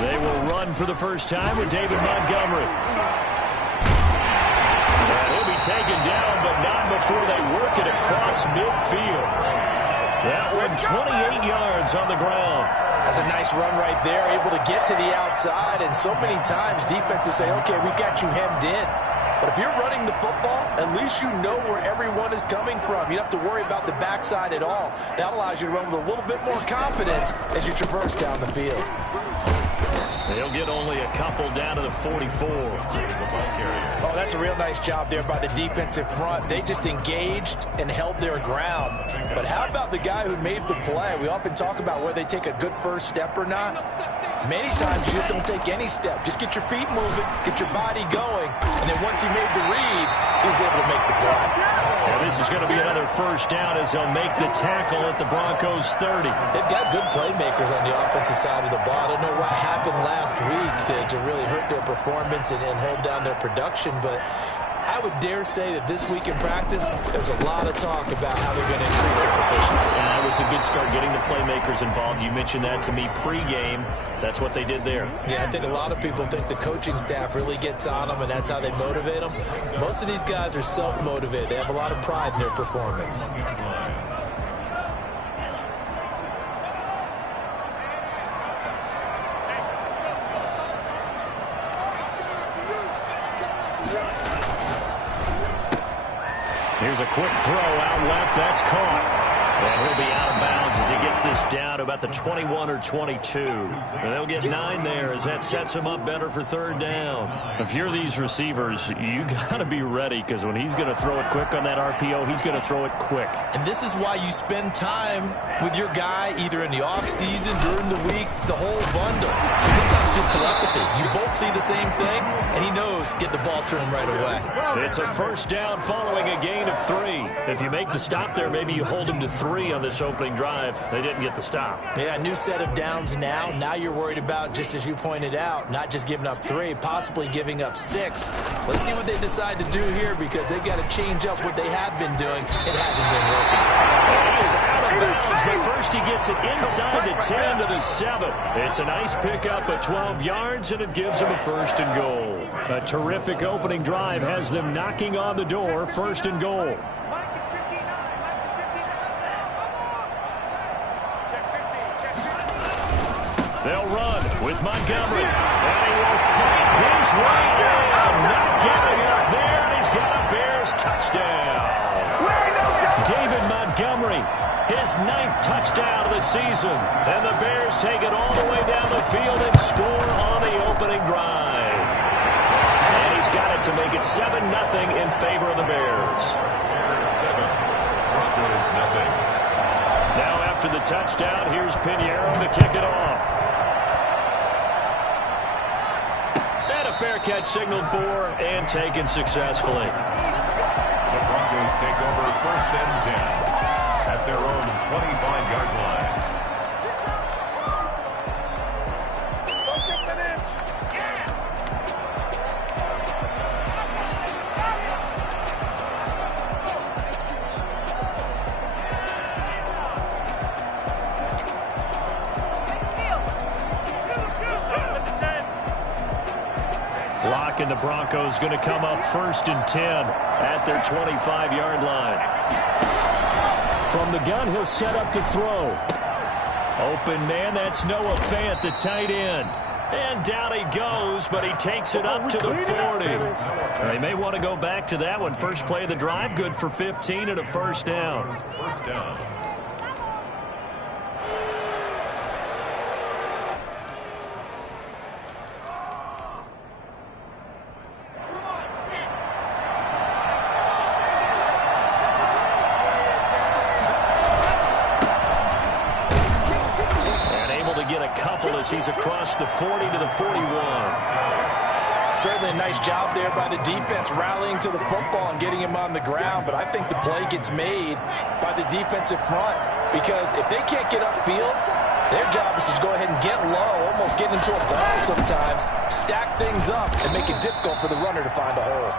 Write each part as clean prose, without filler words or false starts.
They will run for the first time with David Montgomery. And he'll be taken down, but not before they work it across midfield. That one 28 yards on the ground. That's a nice run right there, able to get to the outside. And so many times defenses say, okay, we've got you hemmed in. But if you're running the football, at least you know where everyone is coming from. You don't have to worry about the backside at all. That allows you to run with a little bit more confidence as you traverse down the field. They'll get only a couple down to the 44. Oh, that's a real nice job there by the defensive front. They just engaged and held their ground. But how about the guy who made the play? We often talk about whether they take a good first step or not. Many times you just don't take any step. Just get your feet moving, get your body going, and then once he made the read, he was able to make the play. Well, this is going to be another first down as they'll make the tackle at the Broncos 30. They've got good playmakers on the offensive side of the ball. I don't know what happened last week to really hurt their performance and hold down their production, but I would dare say that this week in practice, there's a lot of talk about how they're going to increase their proficiency. And that was a good start, getting the playmakers involved. You mentioned that to me pregame. That's what they did there. Yeah, I think a lot of people think the coaching staff really gets on them, and that's how they motivate them. Most of these guys are self-motivated. They have a lot of pride in their performance. Here's a quick throw out left. That's caught. And he'll be out of bounds as he gets this down to about the 21 or 22. And they'll get 9 there as that sets him up better for third down. If you're these receivers, you got to be ready, because when he's going to throw it quick on that RPO, he's going to throw it quick. And this is why you spend time with your guy either in the offseason, during the week, the whole bundle. Sometimes just telepathy. You both see the same thing, and he knows get the ball to him right away. It's a first down following a gain of 3. If you make the stop there, maybe you hold him to 3 on this opening drive. They didn't get the stop. Yeah, new set of downs now. Now you're worried about, just as you pointed out, not just giving up 3, possibly giving up 6. Let's see what they decide to do here, because they've got to change up what they have been doing. It hasn't been working. He is out of bounds, but first he gets it inside the 10 to the 7. It's a nice pickup at 12 yards, and it gives him a first and goal. A terrific opening drive has them knocking on the door, first and goal. They'll run with Montgomery, and he will fight his way down. Not giving up there, and he's got a Bears touchdown. David Montgomery, his 9th touchdown of the season, and the Bears take it all the way down the field and score on the opening drive. And he's got it to make it 7-0 in favor of the Bears. 7, Broncos nothing. Now after the touchdown, here's Pinheiro to kick it off. Fair catch signaled for and taken successfully. The Broncos take over first and 10 at their own 25-yard line. And the Broncos going to come up first and 10 at their 25-yard line. From the gun, he'll set up to throw. Open man, that's Noah Fant, the tight end. And down he goes, but he takes it up to the 40. They may want to go back to that one. First play of the drive, good for 15 and a first down. First down. He's across the 40 to the 41. Certainly a nice job there by the defense rallying to the football and getting him on the ground, but I think the play gets made by the defensive front, because if they can't get upfield, their job is to go ahead and get low, almost get into a ball sometimes, stack things up, and make it difficult for the runner to find a hole.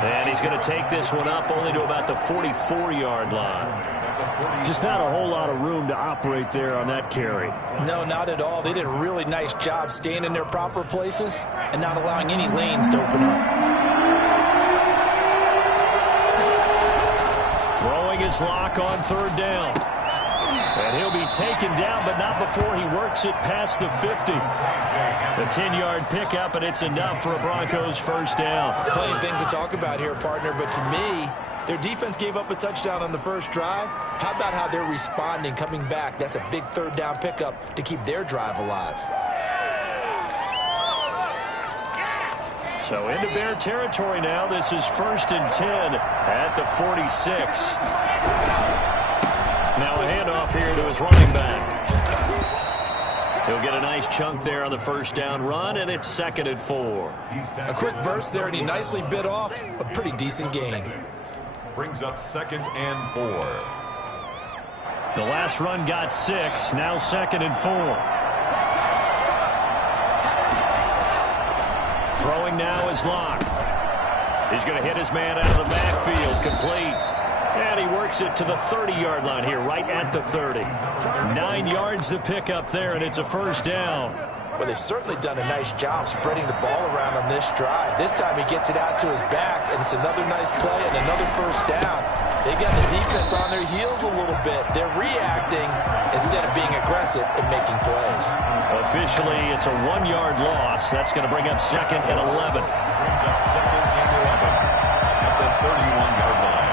And he's going to take this one up only to about the 44-yard line. Just not a whole lot of room to operate there on that carry. No, not at all. They did a really nice job staying in their proper places and not allowing any lanes to open up. Throwing his lock on third down. And he'll be taken down, but not before he works it past the 50. The 10-yard pickup, and it's enough for a Broncos first down. Plenty of things to talk about here, partner, but to me, their defense gave up a touchdown on the first drive. How about how they're responding, coming back? That's a big third down pickup to keep their drive alive. So into Bear territory now. This is 1st and 10 at the 46. Now a handoff here to his running back. He'll get a nice chunk there on the first down run, and it's 2nd and 4. A quick burst there, and he nicely bit off a pretty decent gain. Brings up 2nd and 4. The last run got 6. Now 2nd and 4. Throwing now is Locke. He's going to hit his man out of the backfield. Complete. And he works it to the 30-yard line here, right at the 30. 9 yards to pick up there, and it's a first down. Well, they've certainly done a nice job spreading the ball around on this drive. This time he gets it out to his back, and it's another nice play and another first down. They got the defense on their heels a little bit. They're reacting instead of being aggressive and making plays. Officially, it's a 1-yard loss. That's going to bring up 2nd and 11. Brings up 2nd and 11 at the 31-yard line.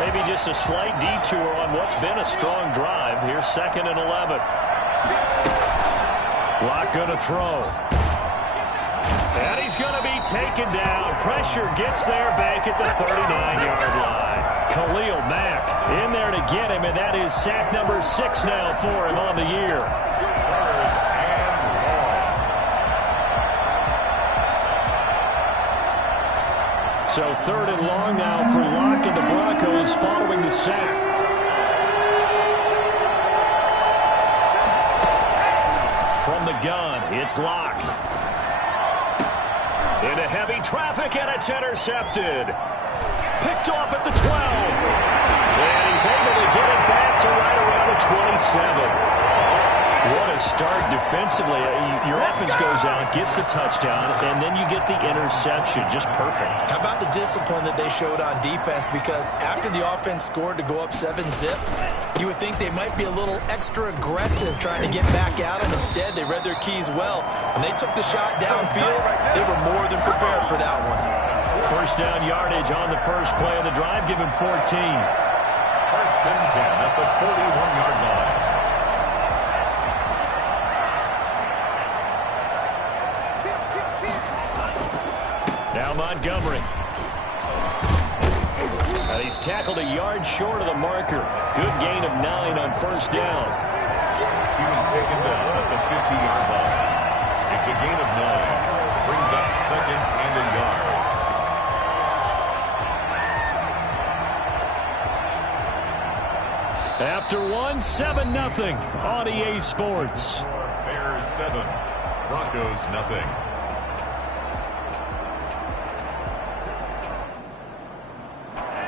Maybe just a slight detour on what's been a strong drive. Here's 2nd and 11. Locke going to throw. And he's going to be taken down. Pressure gets there back at the 39-yard line. Khalil Mack in there to get him, and that is sack number 6 now for him on the year. So 3rd and long now for Locke and the Broncos following the sack. From the gun, it's Locke. Into heavy traffic, and it's intercepted. Picked off at the 12. And he's able to get it back to right around the 27. What a start defensively. Your offense goes out, gets the touchdown, and then you get the interception. Just perfect. How about the discipline that they showed on defense? Because after the offense scored to go up 7-zip, you would think they might be a little extra aggressive trying to get back at them. Instead, they read their keys well. When they took the shot downfield, they were more than prepared for that one. First down yardage on the first play of the drive. Give him 14. 1st and 10 at the 41-yard line. Now Montgomery. And he's tackled a yard short of the marker. Good gain of 9 on first down. He was taken down at the 50-yard line. It's a gain of 9. Brings up 2nd and a yard. After one, 7-0 on EA Sports. Bears 7, Broncos nothing.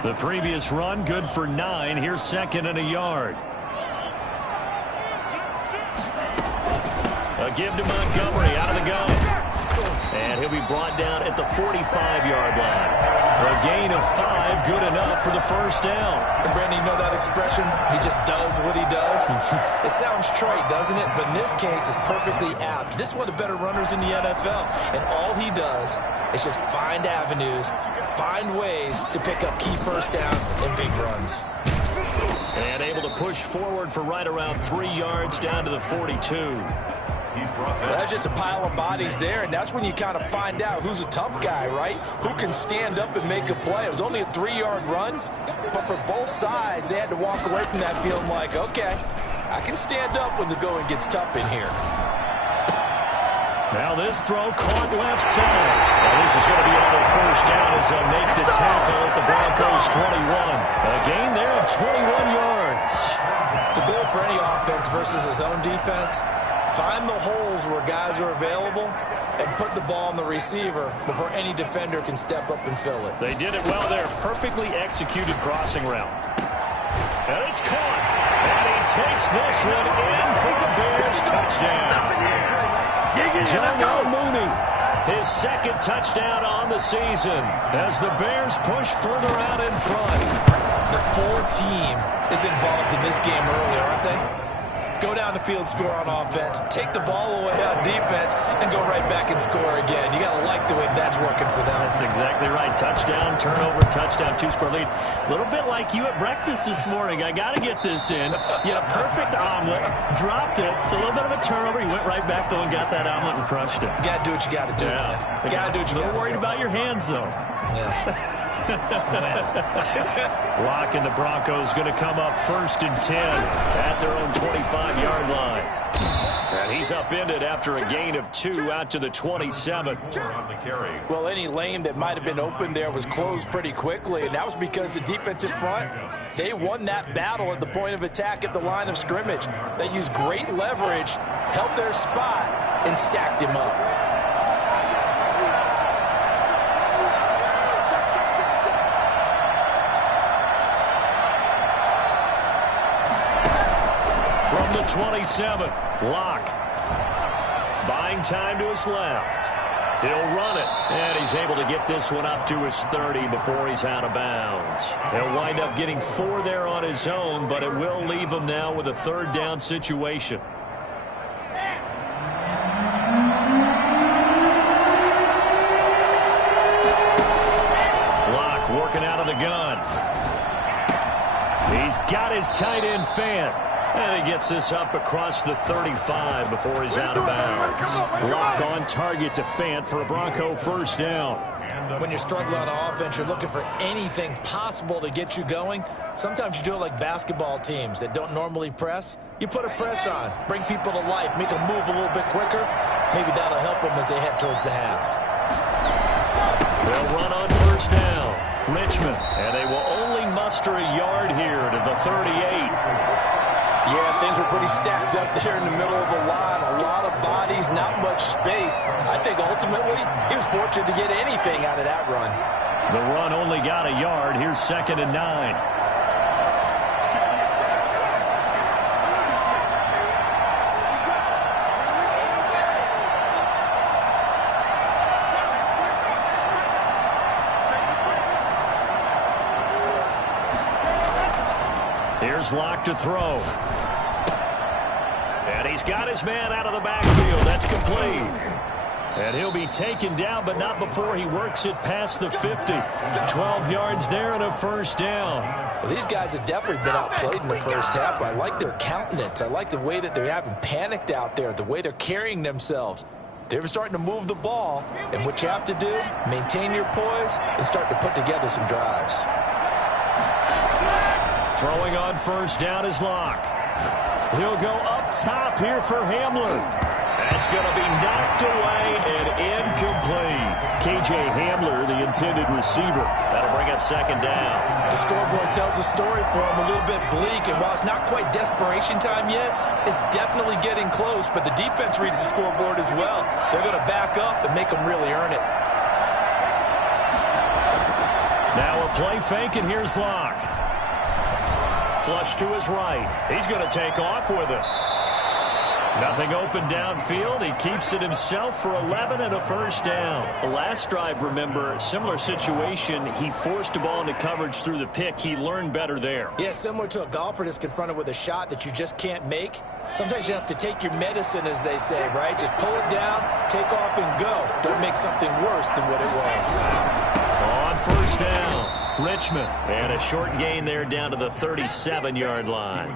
The previous run, good for 9. Here's 2nd and a yard. A give to Montgomery out of the gun. And he'll be brought down at the 45-yard line. A gain of 5, good enough for the first down. And Brandon, you know that expression? He just does what he does. It sounds trite, doesn't it? But in this case, it's perfectly apt. This is one of the better runners in the NFL. And all he does is just find avenues, find ways to pick up key first downs and big runs. And able to push forward for right around 3 yards down to the 42. Well, that's just a pile of bodies there, and that's when you kind of find out who's a tough guy, right? Who can stand up and make a play. It was only a 3-yard run, but for both sides, they had to walk away from that feeling like, okay, I can stand up when the going gets tough in here. Now this throw caught left side. Now this is going to be another first down as they'll make the tackle at the Broncos 21. A gain there of 21 yards. The goal for any offense versus his own defense, find the holes where guys are available and put the ball on the receiver before any defender can step up and fill it. They did it well there. Perfectly executed crossing route. And it's caught. And he takes this one in for the Bears touchdown. John Mooney, his second touchdown on the season as the Bears push further out in front. The full team is involved in this game early, aren't they? Go down the field, score on offense, take the ball away on defense, and go right back and score again. You got to like the way that's working for them. That's exactly right. Touchdown, turnover, touchdown, two-score lead. A little bit like you at breakfast this morning. I got to get this in. You had a perfect omelet, dropped it. It's a little bit of a turnover. You went right back, though, and got that omelet and crushed it. You got to do what you got to do, man. You got to do what you got to do. A little worried about your hands, though. Yeah. Locke and the Broncos going to come up 1st and 10 at their own 25-yard line. And he's upended after a gain of 2 out to the 27. Well, any lane that might have been open there was closed pretty quickly, and that was because the defensive front, they won that battle at the point of attack at the line of scrimmage. They used great leverage, held their spot, and stacked him up. From the 27, Locke buying time to his left. He'll run it, and he's able to get this one up to his 30 before he's out of bounds. He'll wind up getting 4 there on his own, but it will leave him now with a 3rd down situation. Locke working out of the gun. He's got his tight end Fant. And he gets this up across the 35 before he's out of bounds. Lock on target to Fant for a Bronco 1st down. When you're struggling on offense, you're looking for anything possible to get you going. Sometimes you do it like basketball teams that don't normally press. You put a press on, bring people to life, make them move a little bit quicker. Maybe that'll help them as they head towards the half. They'll run on 1st down. Richmond, and they will only muster a yard here to the 38. Yeah, things were pretty stacked up there in the middle of the line. A lot of bodies, not much space. I think ultimately he was fortunate to get anything out of that run. The run only got a yard. Here's 2nd and 9. Here's Locke to throw. And he's got his man out of the backfield. That's complete. And he'll be taken down, but not before he works it past the 50. 12 yards there and a 1st down. Well, these guys have definitely been outplayed in the first half. I like their countenance. I like the way that they haven't panicked out there, the way they're carrying themselves. They're starting to move the ball, and what you have to do, maintain your poise and start to put together some drives. Throwing on 1st down is Locke. He'll go up top here for Hamler. That's going to be knocked away and incomplete. K.J. Hamler, the intended receiver. That'll bring up 2nd down. The scoreboard tells a story for him, a little bit bleak, and while it's not quite desperation time yet, it's definitely getting close, but the defense reads the scoreboard as well. They're going to back up and make them really earn it. Now a play fake, and here's Locke. Flush to his right. He's going to take off with it. Nothing open downfield. He keeps it himself for 11 and a 1st down. The last drive, remember, similar situation. He forced the ball into coverage through the pick. He learned better there. Yeah, similar to a golfer that's confronted with a shot that you just can't make. Sometimes you have to take your medicine, as they say, right? Just pull it down, take off, and go. Don't make something worse than what it was. On 1st down. Richmond, and a short gain there down to the 37-yard line.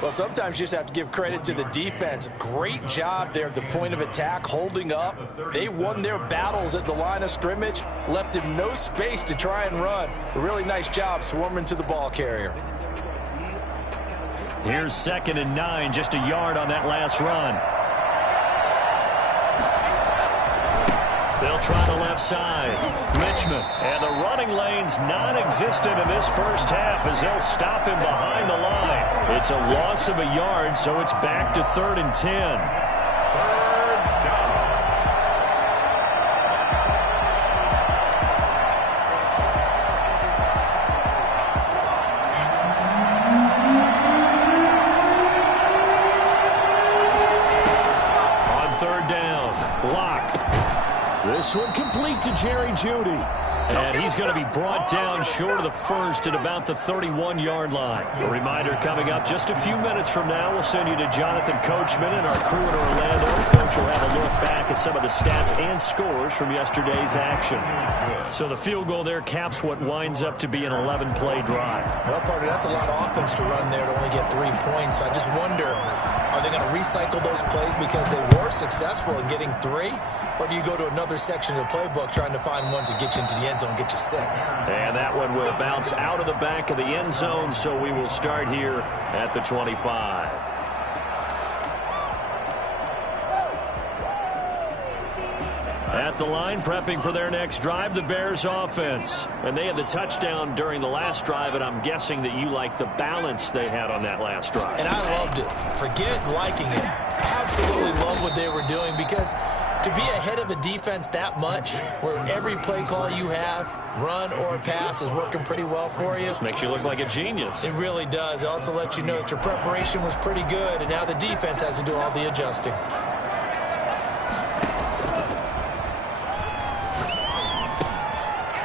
Well, sometimes you just have to give credit to the defense. Great job there at the point of attack, holding up. They won their battles at the line of scrimmage, left him no space to try and run. A really nice job swarming to the ball carrier. Here's 2nd and 9, just a yard on that last run. They'll try the left side. Richmond, and the running lane's non-existent in this first half as they'll stop him behind the line. It's a loss of a yard, so it's back to 3rd and 10. 3rd down. This one complete to Jerry Jeudy. And he's going to be brought down short of the first at about the 31-yard line. A reminder coming up just a few minutes from now. We'll send you to Jonathan Coachman and our crew in Orlando. Coach will have a look back at some of the stats and scores from yesterday's action. So the field goal there caps what winds up to be an 11-play drive. Well, partner, that's a lot of offense to run there to only get 3 points. So I just wonder, are they going to recycle those plays because they were successful in getting 3? Or do you go to another section of the playbook trying to find ones that get you into the end zone, get you 6? And that one will bounce out of the back of the end zone, so we will start here at the 25. At the line, prepping for their next drive, the Bears offense. And they had the touchdown during the last drive, and I'm guessing that you like the balance they had on that last drive. And I loved it. Forget liking it. Absolutely love what they were doing, because to be ahead of a defense that much, where every play call you have, run or pass, is working pretty well for you. Makes you look like a genius. It really does. It also lets you know that your preparation was pretty good, and now the defense has to do all the adjusting.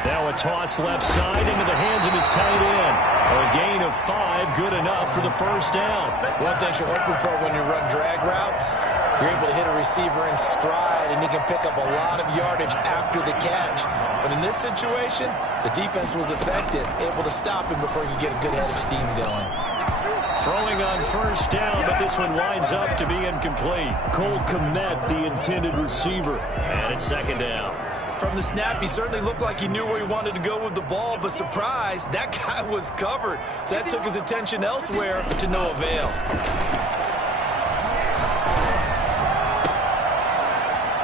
Now a toss left side into the hands of his tight end. A gain of 5, good enough for the first down. One thing you're hoping for when you run drag routes, you're able to hit a receiver in stride, and he can pick up a lot of yardage after the catch. But in this situation, the defense was effective, able to stop him before you get a good head of steam going. Throwing on first down, but this one winds up to be incomplete. Cole Kmet, the intended receiver. And it's second down. From the snap, he certainly looked like he knew where he wanted to go with the ball, but surprise, that guy was covered. So that took his attention elsewhere, to no avail.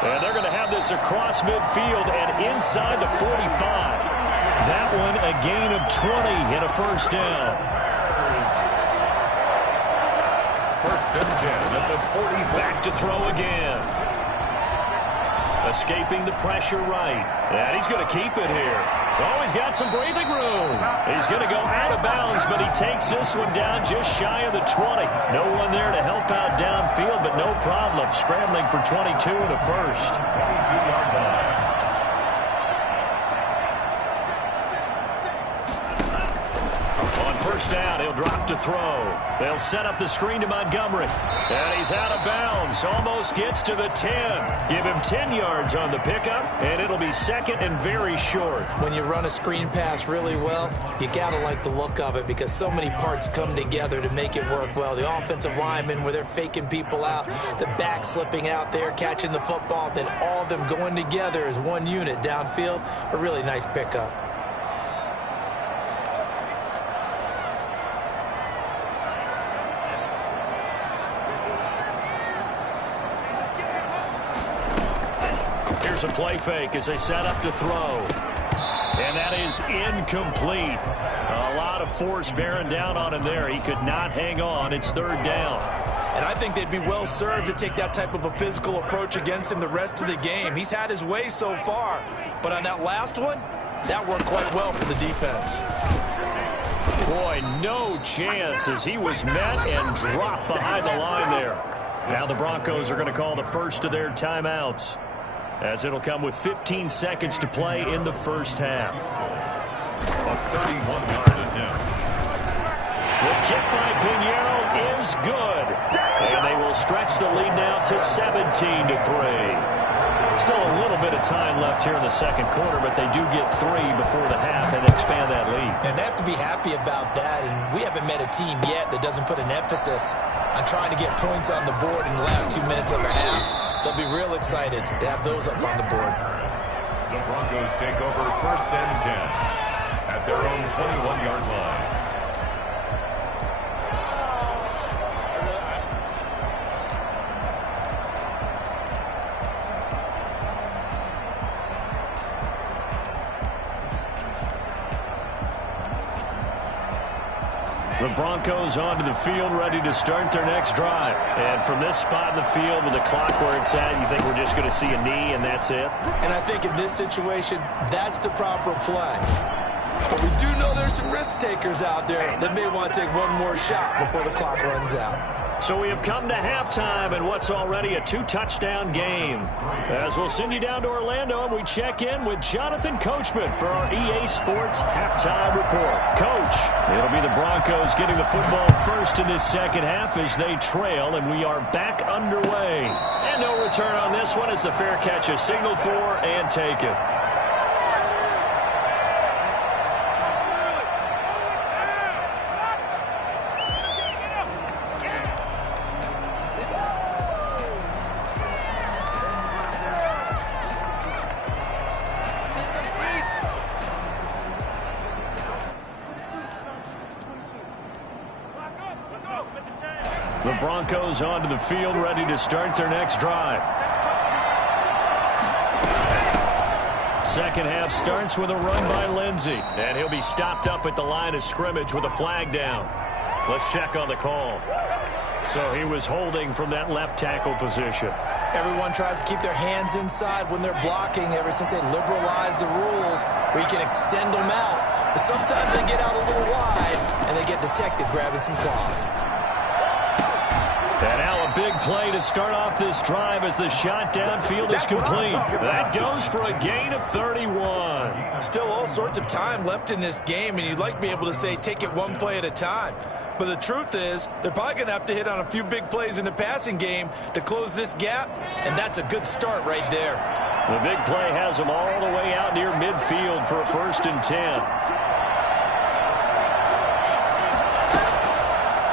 And they're going to have this across midfield and inside the 45. That one a gain of 20 and a first down. First and 10 at the 40. Back to throw again. Escaping the pressure right. And he's going to keep it here. Oh, he's got some breathing room. He's going to go out of bounds, but he takes this one down just shy of the 20. No one there to help out downfield, but no problem. Scrambling for 22 and a first. 22-yard line. First down, he'll drop to throw. They'll set up the screen to Montgomery. And he's out of bounds. Almost gets to the 10. Give him 10 yards on the pickup, and it'll be second and very short. When you run a screen pass really well, you got to like the look of it, because so many parts come together to make it work well. The offensive linemen, where they're faking people out, the back slipping out there, catching the football, then all of them going together as one unit downfield. A really nice pickup. Here's a play fake as they set up to throw. And that is incomplete. A lot of force bearing down on him there. He could not hang on. It's third down. And I think they'd be well served to take that type of a physical approach against him the rest of the game. He's had his way so far. But on that last one, that worked quite well for the defense. Boy, no chance as he was met and dropped behind the line there. Now the Broncos are going to call the first of their timeouts, as it'll come with 15 seconds to play in the first half. A 31-yard attempt. The kick by Pinheiro is good. And they will stretch the lead now to 17-3. Still a little bit of time left here in the second quarter, but they do get 3 before the half and expand that lead. And they have to be happy about that. And we haven't met a team yet that doesn't put an emphasis on trying to get points on the board in the last 2 minutes of a half. They'll be real excited to have those up on the board. The Broncos take over first and 10 at their own 21-yard line. The Broncos onto the field, ready to start their next drive. And from this spot in the field with the clock where it's at, you think we're just going to see a knee and that's it? And I think in this situation, that's the proper play. But we do know there's some risk takers out there that may want to take one more shot before the clock runs out. So we have come to halftime in what's already a 2-touchdown game. As we'll send you down to Orlando, and we check in with Jonathan Coachman for our EA Sports Halftime Report. Coach, it'll be the Broncos getting the football first in this second half as they trail, and we are back underway. And no return on this one as the fair catch is signaled for and taken. The Broncos onto the field, ready to start their next drive. Second half starts with a run by Lindsey, and he'll be stopped up at the line of scrimmage with a flag down. Let's check on the call. So he was holding from that left tackle position. Everyone tries to keep their hands inside when they're blocking ever since they liberalized the rules where you can extend them out. But sometimes they get out a little wide, and they get detected grabbing some cloth. And now a big play to start off this drive as the shot downfield is complete. That goes for a gain of 31. Still all sorts of time left in this game, and you'd like to be able to say take it one play at a time. But the truth is, they're probably going to have to hit on a few big plays in the passing game to close this gap, and that's a good start right there. The big play has them all the way out near midfield for a 1st and 10.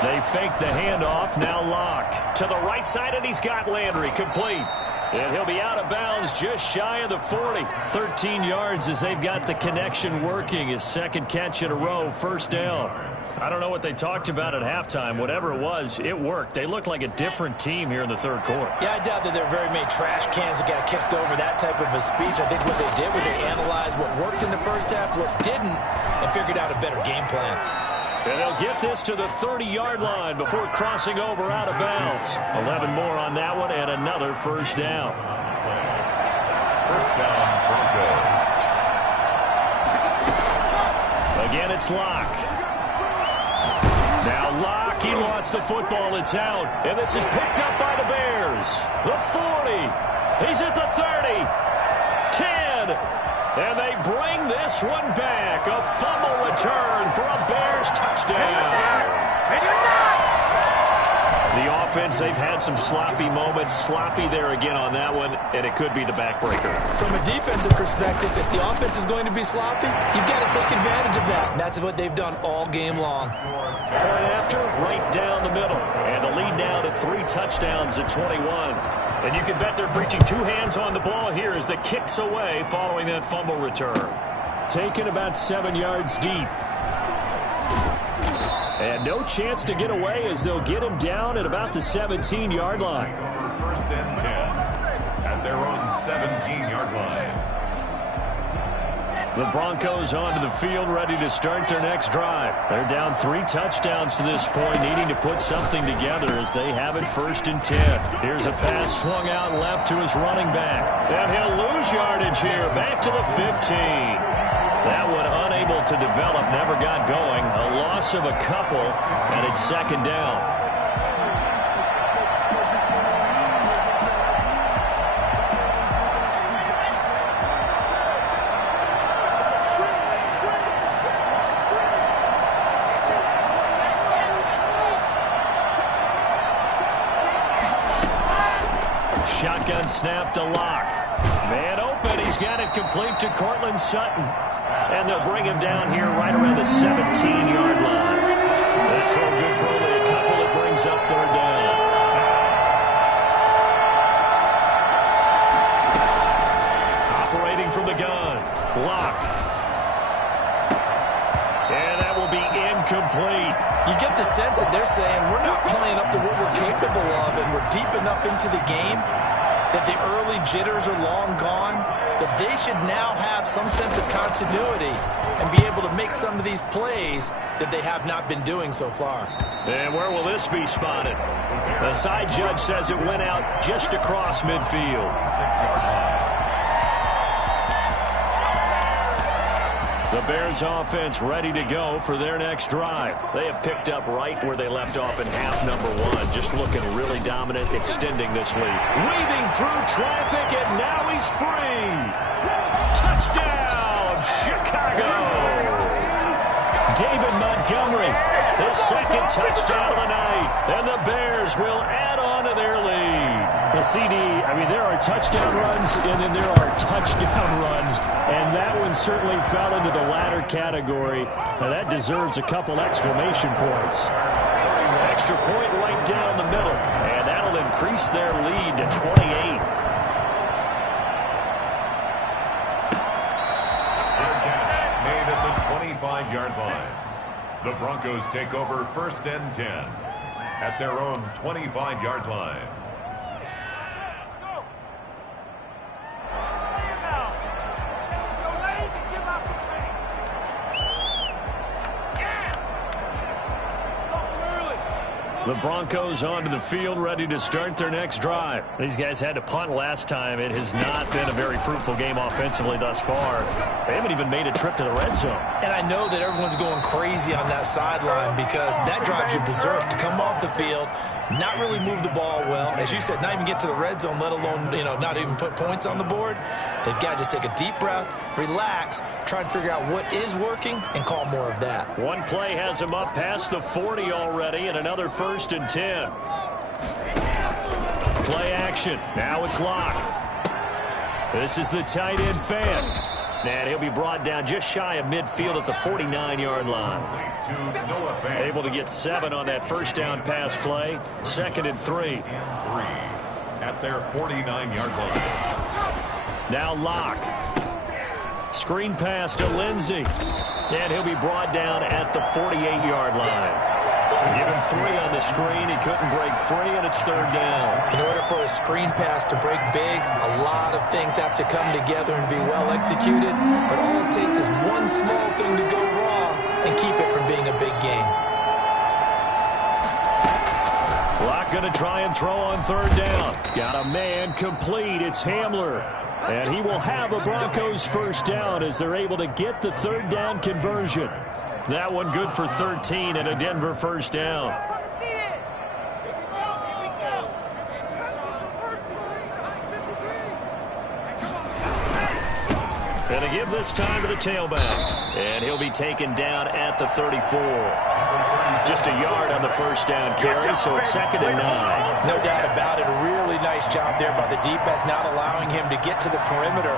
They fake the handoff, now Locke. To the right side, and he's got Landry, complete. And he'll be out of bounds just shy of the 40. 13 yards as they've got the connection working. His second catch in a row, 1st down. I don't know what they talked about at halftime. Whatever it was, it worked. They look like a different team here in the 3rd quarter. Yeah, I doubt that there are very many trash cans that got kicked over that type of a speech. I think what they did was they analyzed what worked in the first half, what didn't, and figured out a better game plan. And they'll get this to the 30-yard line before crossing over out of bounds. 11 more on that one and another 1st down. 1st down, Broncos. Again, it's Locke. Now Locke, he lost the football. It's out. And this is picked up by the Bears. The 40. He's at the 30. 10. And they bring this one back. A fumble return for a Bears touchdown. The offense, they've had some sloppy moments. Sloppy there again on that one, and it could be the backbreaker. From a defensive perspective, if the offense is going to be sloppy, you've got to take advantage of that. And that's what they've done all game long. Point after, right down the middle. And the lead now to 3 touchdowns at 21. And you can bet they're preaching 2 hands on the ball here as the kick's away following that fumble return. Taken about 7 yards deep. And no chance to get away as they'll get him down at about the 17-yard line. 1st and 10 at their own 17-yard line. The Broncos onto the field, ready to start their next drive. They're down 3 touchdowns to this point, needing to put something together as they have it 1st and 10. Here's a pass swung out left to his running back. And he'll lose yardage here, back to the 15. That one unable to develop, never got going. A loss of a couple, and it's 2nd down. Shotgun snap to Locke. Man open. He's got it complete to Cortland Sutton. And they'll bring him down here right around the 17-yard line. That throw good for only a couple. It brings up 3rd down. Operating from the gun. Locke. And that will be incomplete. You get the sense that they're saying we're not playing up to what we're capable of, and we're deep enough into the game that the early jitters are long gone, that they should now have some sense of continuity and be able to make some of these plays that they have not been doing so far. And where will this be spotted? The side judge says it went out just across midfield. 6-yard line. The Bears offense ready to go for their next drive. They have picked up right where they left off in half number one. Just looking really dominant, extending this lead. Weaving through traffic, and now he's free. Touchdown, Chicago. David Montgomery, his second touchdown of the night. And the Bears will add on to their lead. The CD, I mean, there are touchdown runs, and then there are touchdown runs. And that one certainly fell into the latter category. Now, that deserves a couple exclamation points. Extra point right down the middle. And that'll increase their lead to 28. Made at the 25-yard line. The Broncos take over 1st and 10 at their own 25-yard line. The Broncos onto the field, ready to start their next drive. These guys had to punt last time. It has not been a very fruitful game offensively thus far. They haven't even made a trip to the red zone. And I know that everyone's going crazy on that sideline because that drives you berserk to come off the field, not really move the ball well. As you said, not even get to the red zone, let alone, not even put points on the board. They've got to just take a deep breath, relax, try and figure out what is working, and call more of that. One play has him up past the 40 already, and another 1st and 10. Play action. Now it's Locke. This is the tight end fan. And he'll be brought down just shy of midfield at the 49-yard line. Able to get 7 on that first down pass play. 2nd and 3. At their 49-yard line. Now Locke. Screen pass to Lindsey. And he'll be brought down at the 48-yard line. Give him 3 on the screen. He couldn't break free, and it's 3rd down. In order for a screen pass to break big, a lot of things have to come together and be well executed. But all it takes is one small thing to go wrong and keep it from being a big game. Locke going to try and throw on 3rd down. Got a man complete. It's Hamler. And he will have a Broncos first down as they're able to get the 3rd down conversion. That one good for 13 and a Denver first down. And they give this time to the tailback. And he'll be taken down at the 34. Just a yard on the first down carry, so it's 2nd and 9. No doubt about it. A really nice job there by the defense, not allowing him to get to the perimeter.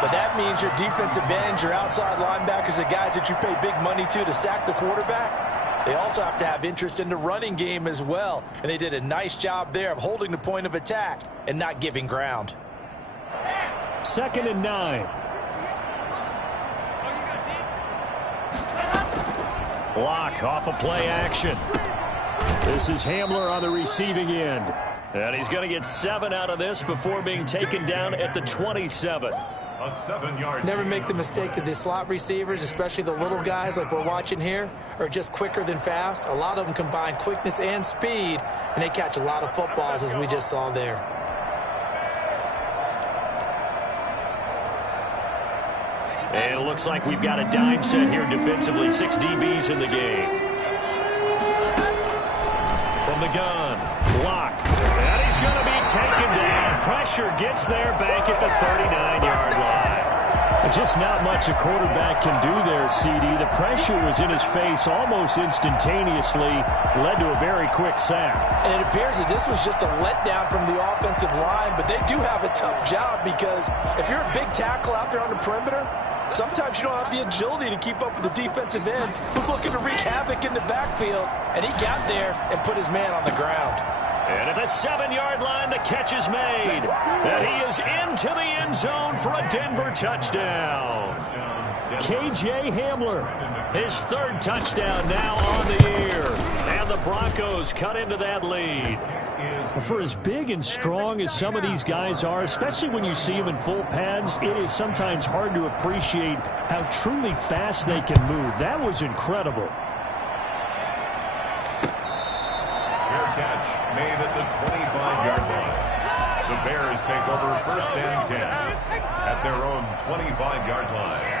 But that means your defensive ends, your outside linebackers, the guys that you pay big money to sack the quarterback, they also have to have interest in the running game as well. And they did a nice job there of holding the point of attack and not giving ground. 2nd and 9. Locke off a play action. This is Hamler on the receiving end. And he's going to get 7 out of this before being taken down at the 27. A 7-yard. Never make the mistake that the slot receivers, especially the little guys like we're watching here, are just quicker than fast. A lot of them combine quickness and speed, and they catch a lot of footballs, as we just saw there. And it looks like we've got a dime set here defensively. 6 DBs in the game. From the gun, Locke. And he's going to be taken down. Pressure gets there back at the 39-yard line. Just not much a quarterback can do there, CD. The pressure was in his face almost instantaneously, led to a very quick sack. And it appears that this was just a letdown from the offensive line, but they do have a tough job because if you're a big tackle out there on the perimeter, sometimes you don't have the agility to keep up with the defensive end who's looking to wreak havoc in the backfield, and he got there and put his man on the ground. And at the 7-yard line, the catch is made. And he is into the end zone for a Denver touchdown. KJ Hamler. His 3rd touchdown now on the year. And the Broncos cut into that lead. For as big and strong as some of these guys are, especially when you see them in full pads, it is sometimes hard to appreciate how truly fast they can move. That was incredible. Catch made at the 25-yard line. The Bears take over 1st and 10 at their own 25-yard line.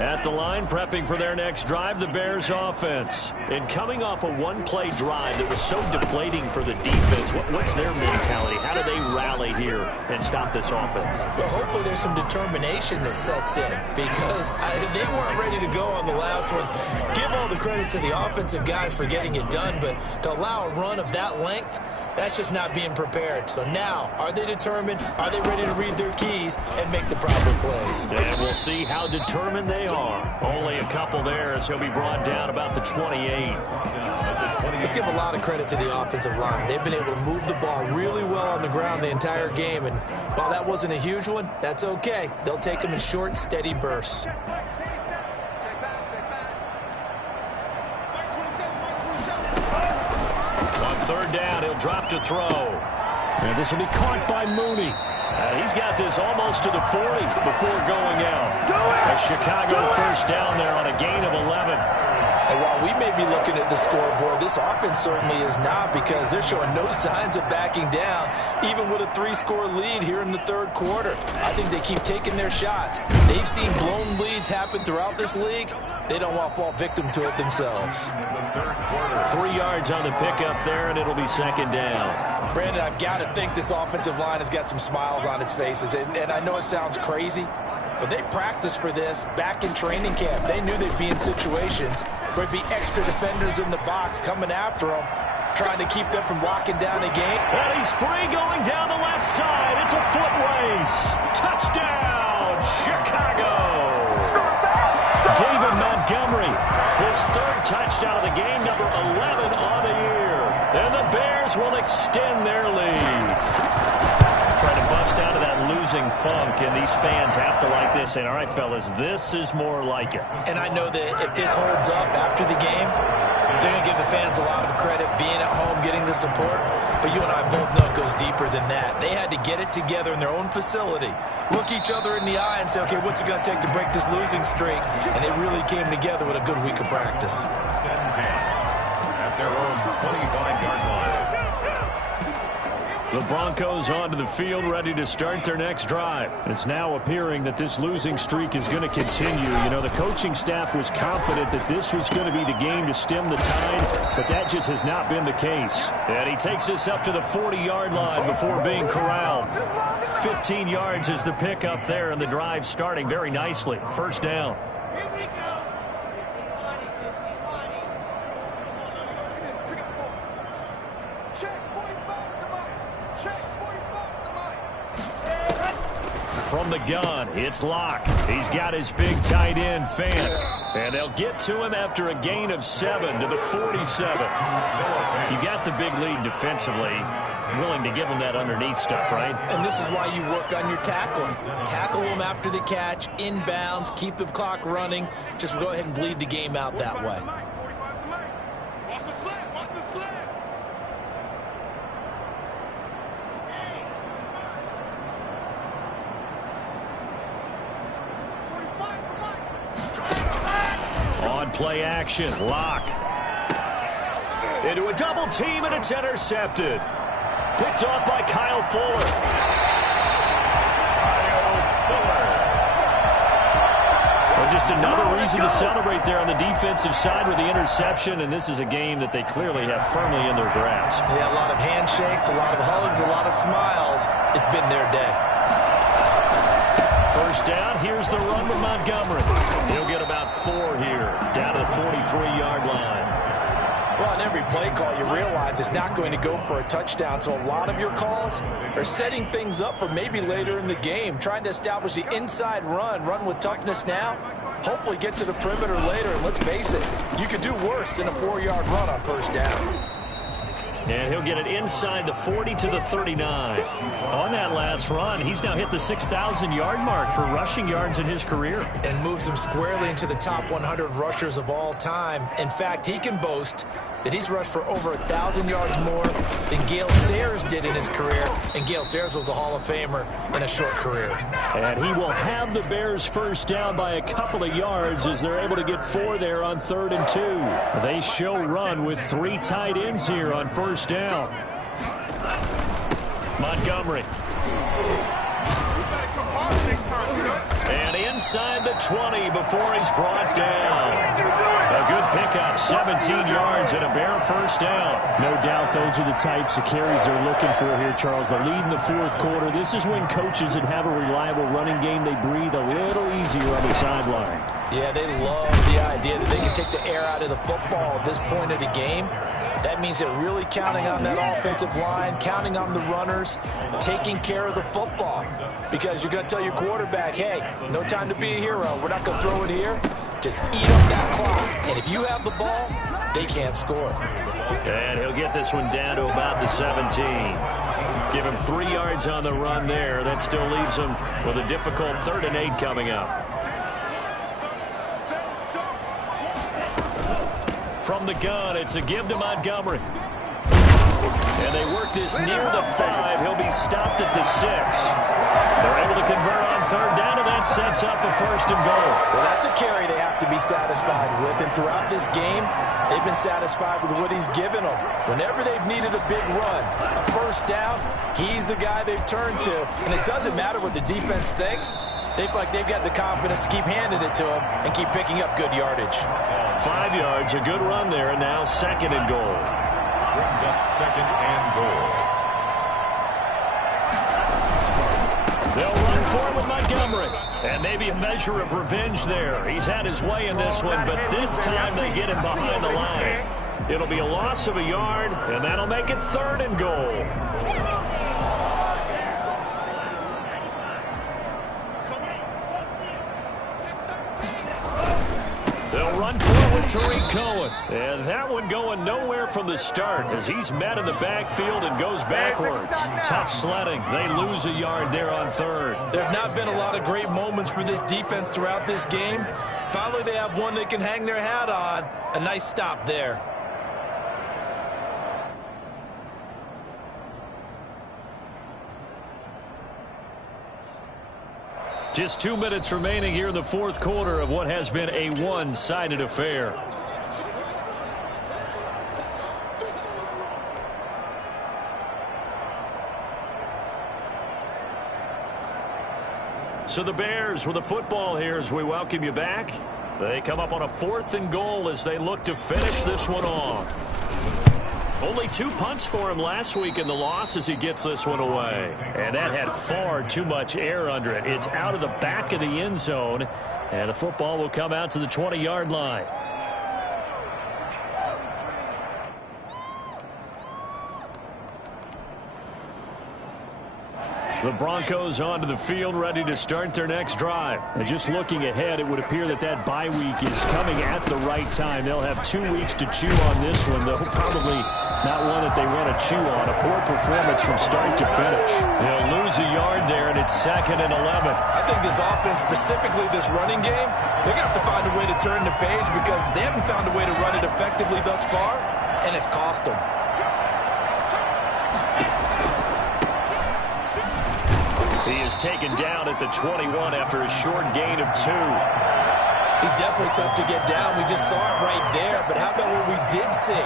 At the line, prepping for their next drive, the Bears offense. And coming off a one-play drive that was so deflating for the defense, what's their mentality? How do they rally here and stop this offense? Well, hopefully there's some determination that sets in because they weren't ready to go on the last one. Give all the credit to the offensive guys for getting it done, but to allow a run of that length, that's just not being prepared. So now, are they determined? Are they ready to read their keys and make the proper plays? And we'll see how determined they are. Only a couple there as he'll be brought down about the 28. Let's give a lot of credit to the offensive line. They've been able to move the ball really well on the ground the entire game. And while that wasn't a huge one, that's okay. They'll take them in short, steady bursts. Third down, he'll drop to throw. And this will be caught by Mooney. He's got this almost to the 40 before going out. A Chicago first down there on a gain of 11. And while we may be looking at the scoreboard, this offense certainly is not because they're showing no signs of backing down, even with a 3-score lead here in the third quarter. I think they keep taking their shots. They've seen blown leads happen throughout this league. They don't want to fall victim to it themselves. 3 yards on the pickup there, and it'll be second down. Brandon, I've got to think this offensive line has got some smiles on its faces. And I know it sounds crazy, but they practiced for this back in training camp. They knew they'd be in situations where there'd be extra defenders in the box coming after them, trying to keep them from locking down a game. And he's free going down the left side. It's a foot race. Touchdown, Chicago. David Montgomery, his third touchdown of the game, number 11 on the year. And the Bears will extend their lead. Trying to bust out of that losing funk, and these fans have to like this. And all right, fellas, this is more like it. And I know that if this holds up after the game, they're going to give the fans a lot of credit being at home, getting the support. But you and I both know it goes deeper than that. They had to get it together in their own facility, look each other in the eye and say, okay, what's it going to take to break this losing streak? And they really came together with a good week of practice. At their own 25-yard line. The Broncos onto the field, ready to start their next drive. It's now appearing that this losing streak is going to continue. You know, the coaching staff was confident that this was going to be the game to stem the tide, but that just has not been the case. And he takes us up to the 40-yard line before being corralled. 15 yards is the pickup there, and the drive starting very nicely. First down. From the gun, it's Locke. He's got his big tight end, Fant. And they'll get to him after a gain of 7 to the 47. You got the big lead defensively. Willing to give him that underneath stuff, right? And this is why you work on your tackling. Tackle them after the catch, inbounds, keep the clock running. Just go ahead and bleed the game out that way. On play action, Locke. Into a double team, and it's intercepted. Picked off by Kyle Fuller. Well, just another reason to celebrate there on the defensive side with the interception, and this is a game that they clearly have firmly in their grasp. Yeah, a lot of handshakes, a lot of hugs, a lot of smiles. It's been their day. First down, here's the run with Montgomery. He'll get about 4 here, down to the 43-yard line. Well, on every play call, you realize it's not going to go for a touchdown. So a lot of your calls are setting things up for maybe later in the game, trying to establish the inside run with toughness now, hopefully get to the perimeter later. And let's face it, you could do worse than a 4-yard run on first down. And he'll get it inside the 40 to the 39. On that last run, he's now hit the 6,000-yard mark for rushing yards in his career. And moves him squarely into the top 100 rushers of all time. In fact, he can boast that he's rushed for over 1,000 yards more than Gale Sayers did in his career. And Gale Sayers was a Hall of Famer in a short career. And he will have the Bears first down by a couple of yards as they're able to get 4 there on 3rd and 2. They show run with 3 tight ends here on first down. Montgomery. And inside the 20 before he's brought down. A good pickup, 17 yards and a bare first down. No doubt those are the types of carries they're looking for here, Charles. The lead in the fourth quarter. This is when coaches that have a reliable running game, they breathe a little easier on the sideline. Yeah, they love the idea that they can take the air out of the football at this point of the game. That means they're really counting on that offensive line, counting on the runners, taking care of the football. Because you're going to tell your quarterback, hey, no time to be a hero. We're not going to throw it here. Just eat up that clock. And if you have the ball, they can't score. And he'll get this one down to about the 17. Give him 3 yards on the run there. That still leaves him with a difficult 3rd and 8 coming up. From the gun, it's a give to Montgomery. And they work this near the 5. He'll be stopped at the 6. They're able to convert on 3rd down, and that sets up a 1st and goal. Well, that's a carry they have to be satisfied with. And throughout this game, they've been satisfied with what he's given them. Whenever they've needed a big run, a 1st down, he's the guy they've turned to. And it doesn't matter what the defense thinks. They feel like they've got the confidence to keep handing it to him and keep picking up good yardage. 5 yards, a good run there, and now 2nd and goal. Brings up 2nd and goal. They'll run for it with Montgomery. And maybe a measure of revenge there. He's had his way in this one, but this time they get him behind the line. It'll be a loss of a yard, and that'll make it 3rd and goal. They'll run for it with Tariq Cohen. And that one going nowhere from the start as he's met in the backfield and goes backwards. Tough sledding. They lose a yard there on 3rd. There have not been a lot of great moments for this defense throughout this game. Finally, they have one they can hang their hat on. A nice stop there. Just 2 minutes remaining here in the fourth quarter of what has been a one-sided affair. So the Bears with the football here as we welcome you back. They come up on a 4th and goal as they look to finish this one off. Only 2 punts for him last week in the loss as he gets this one away. And that had far too much air under it. It's out of the back of the end zone, and the football will come out to the 20-yard line. The Broncos onto the field, ready to start their next drive. And just looking ahead, it would appear that that bye week is coming at the right time. They'll have 2 weeks to chew on this one, though probably not one that they want to chew on. A poor performance from start to finish. They'll lose a yard there, and it's 2nd and 11. I think this offense, specifically this running game, they're going to have to find a way to turn the page because they haven't found a way to run it effectively thus far, and it's cost them. He is taken down at the 21 after a short gain of 2. He's definitely tough to get down. We just saw it right there. But how about what we did see?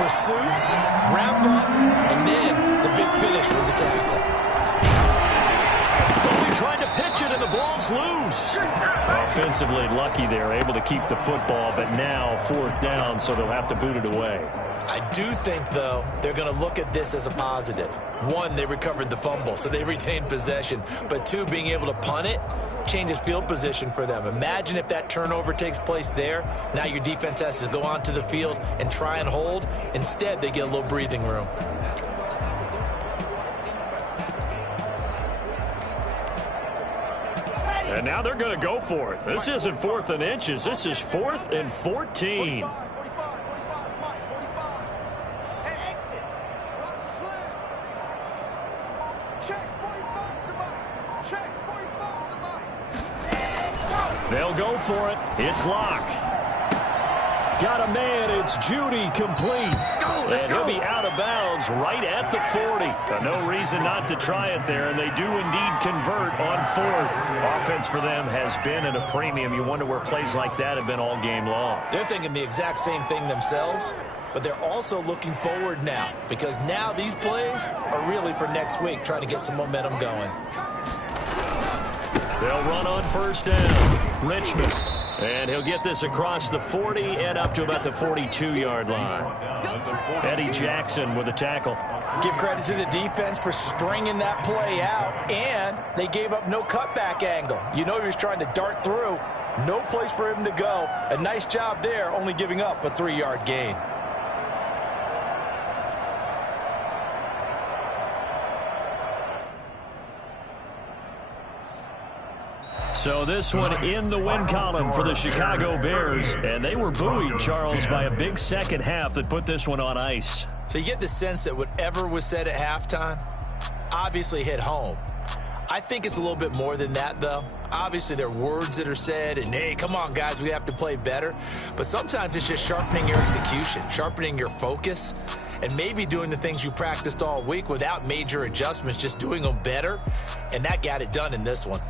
Pursuit, wrap up, and then the big finish with the tackle. He tried to pitch it, and the ball's loose. Offensively lucky they're able to keep the football, but now 4th down, so they'll have to boot it away. I do think, though, they're going to look at this as a positive. 1, they recovered the fumble, so they retained possession. But 2, being able to punt it changes field position for them. Imagine if that turnover takes place there. Now your defense has to go onto the field and try and hold. Instead, they get a little breathing room. And now they're going to go for it. This isn't 4th and inches. This is 4th and 14. They'll go for it. It's Locke. Got a man. It's Judy complete. And he'll be out of bounds right at the 40. No reason not to try it there, and they do indeed convert on 4th. Offense for them has been at a premium. You wonder where plays like that have been all game long. They're thinking the exact same thing themselves, but they're also looking forward now because now these plays are really for next week, trying to get some momentum going. They'll run on first down. Richmond. And he'll get this across the 40 and up to about the 42-yard line. Eddie Jackson with a tackle. Give credit to the defense for stringing that play out, and they gave up no cutback angle. You know he was trying to dart through. No place for him to go. A nice job there, only giving up a 3-yard gain. So this one in the win column for the Chicago Bears, and they were buoyed, Charles, by a big second half that put this one on ice. So you get the sense that whatever was said at halftime obviously hit home. I think it's a little bit more than that, though. Obviously, there are words that are said, and, hey, come on, guys, we have to play better. But sometimes it's just sharpening your execution, sharpening your focus, and maybe doing the things you practiced all week without major adjustments, just doing them better, and that got it done in this one.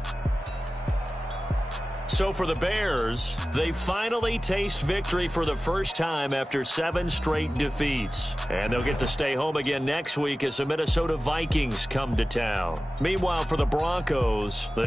So for the Bears, they finally taste victory for the first time after 7 straight defeats. And they'll get to stay home again next week as the Minnesota Vikings come to town. Meanwhile, for the Broncos, the